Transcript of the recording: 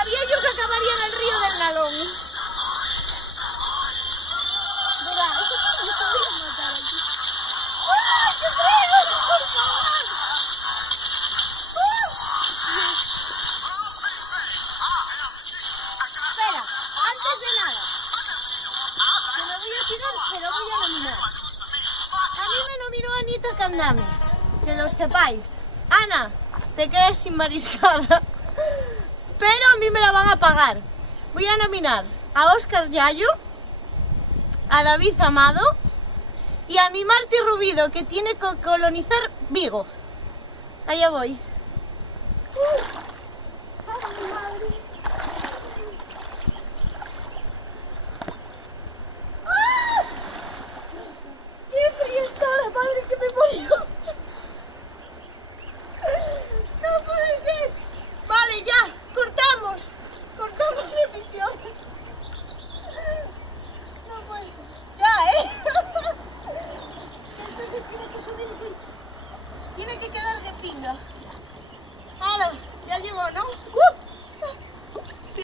Sabía yo que acabaría en el río del Nalón. Mira, eso sí me voy a matar aquí. ¡Ay, qué frío! ¡Por favor! Espera, antes de nada, que me voy a tirar, pero voy a nominar. A mí me nominó Anita Candame, que lo sepáis. Ana, te quedas sin mariscada, pero a mí me la van a pagar. Voy a nominar a Óscar Yayo, a David Amado y a mi Martí Rubido, que tiene que colonizar Vigo. Allá voy.